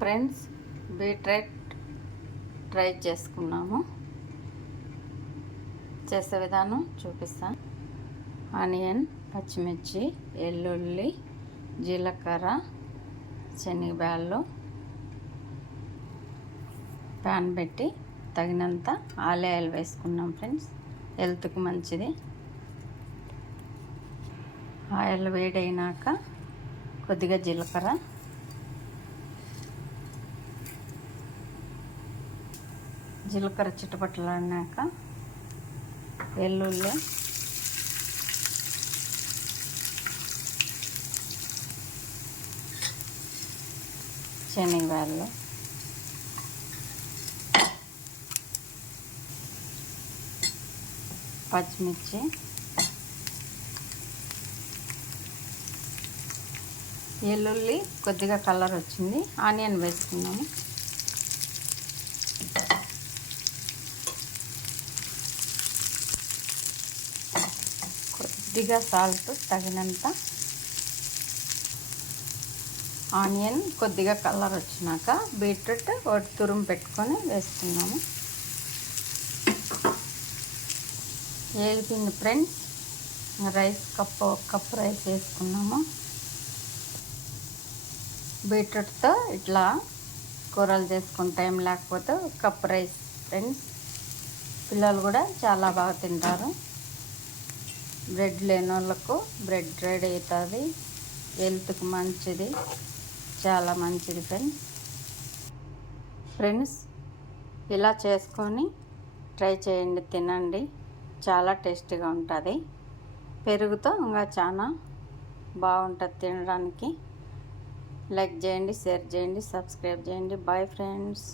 Friends, beetroot try చేసుకున్నాము. చేసే విధానం చూపిస్తాను. ఆనియన్, పచ్చిమిర్చి, వెల్లుల్లి, జీలకర్ర, శనగబ్యాళ్ళు, ప్యాన్ పెట్టి తగినంత ఆయిల్ వేసుకున్నాం. ఫ్రెండ్స్, హెల్త్కి మంచిది. ఆయిల్ వేడైనాక కొద్దిగా జీలకర్ర, చిటపటలాడినాక వెల్లుల్లి, శనగబ్యాళ్ళు, పచ్చిమిర్చి, వెల్లుల్లి కొద్దిగా కలర్ వచ్చింది. ఆనియన్ వేసుకున్నాము. కొద్దిగా సాల్ట్ తగినంత. ఆనియన్ కొద్దిగా కలర్ వచ్చినాక బీట్రూట్ ఒకటి తురుము పెట్టుకొని వేసుకున్నాము. వేగిపోయింది ఫ్రెండ్స్. రైస్ కప్పు రైస్ వేసుకున్నాము. బీట్రూట్తో ఇట్లా కూరలు చేసుకుని టైం లేకపోతే కప్పు రైస్ ఫ్రెండ్స్. పిల్లలు కూడా చాలా బాగా తింటారు. బ్రెడ్ లేని వాళ్ళకు బ్రెడ్ రెడీ అవుతుంది. హెల్త్కి మంచిది, చాలా మంచిది ఫ్రెండ్స్. ఇలా చేసుకొని ట్రై చేయండి, తినండి. చాలా టేస్టీగా ఉంటుంది. పెరుగుతో ఇంకా చాలా బాగుంటుంది తినడానికి. లైక్ చేయండి, షేర్ చేయండి, సబ్స్క్రైబ్ చేయండి. Bye friends.